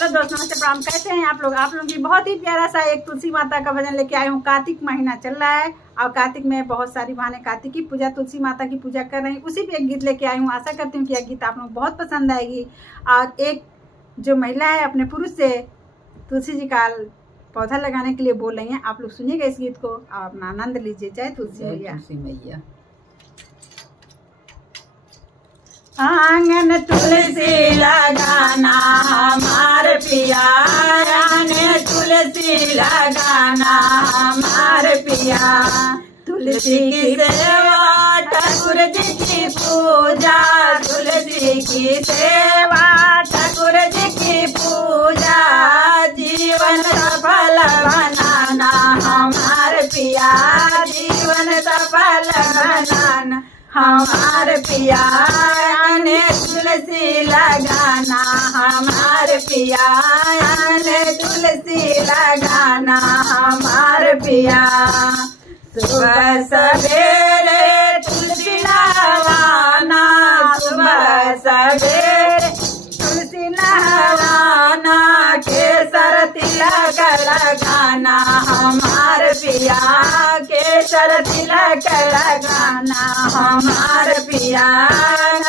Hello दोस्तों, नमस्ते प्रणाम। कैसे हैं आप लोग? आप लोगों की बहुत ही प्यारा सा एक तुलसी माता का भजन लेके आई हूँ। कार्तिक महीना चल रहा है और कार्तिक में बहुत सारी बहनें कार्तिक की पूजा, तुलसी माता की पूजा कर रही हैं। उसी पे एक गीत लेके आई हूँ। आशा करती हूँ कि यह गीत आप लोग बहुत पसंद आएगी। और एक जो महिला है अपने पुरुष से तुलसी जी का पौधा लगाने के लिए बोल रही हैं। आप लोग सुनिएगा इस गीत को और अपना आनंद लीजिए। जय तुलसी मैया। आंगन तुलसी लगाना हमार पिया, आंगन तुलसी लगाना हमार पिया। तुलसी की सेवा ठाकुर जी की पूजा, तुलसी की सेवा ठाकुर जी की पूजा। जीवन सफल बनाना हमार पिया, जीवन सफल बनाना हमार पिया। ने तुलसी लगाना हमार पिया, ने तुलसी लगाना हमार पिया। सुबह सवेरे तुलसी नहवाना, सुबह सवेरे तुलसी नहवाना। केसर तिलक लगाना हमार पिया, केसर तिलक लगाना हमार पिया।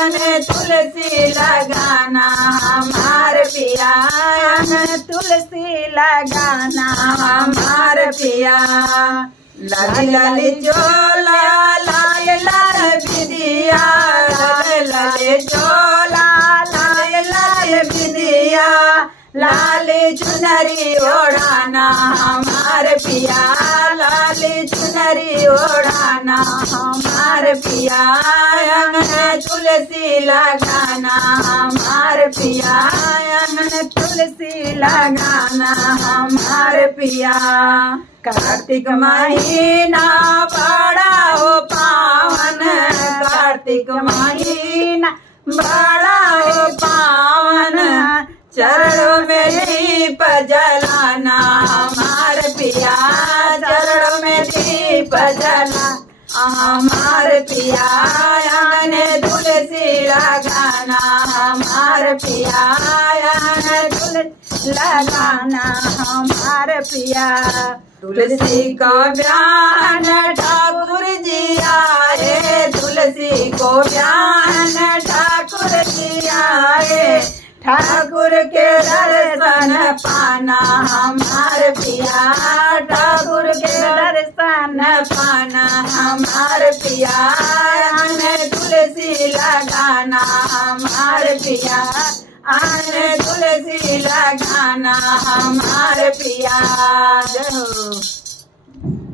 ने तुलसी लगाना हमार पिया, ने तुलसी लगाना हमार पिया। लाल लाल जोला लाल लाल बिदिया, लाल लाल जोला लाल लाल बिदिया। लाल चुनरी ओढ़ाना हमार पिया, लाल चुनरी ओढ़ाना हमार पिया। तुलसी लगाना हमार पिया, तुलसी लगाना हमार पिया। कार्तिक महीना बड़ा हो पावन, कार्तिक महीना बड़ा हो पावन। चरणों में दीप जलाना हमार पिया, चरणों में दीप जला हमार पिया। ने तुलसी लगाना हमार पिया, तुलसी लगाना हमार पिया। तुलसी का ज्ञान ठाकुर जी आए, तुलसी को ज्ञान ठाकुर जी आए। ठाकुर के दर्शन पाना हमार पिया, ठाकुर के दर्शन पाना हमार पिया। ने तुलसी लगाना हमार पिया, आने तुलसी लगाना हमार पिया।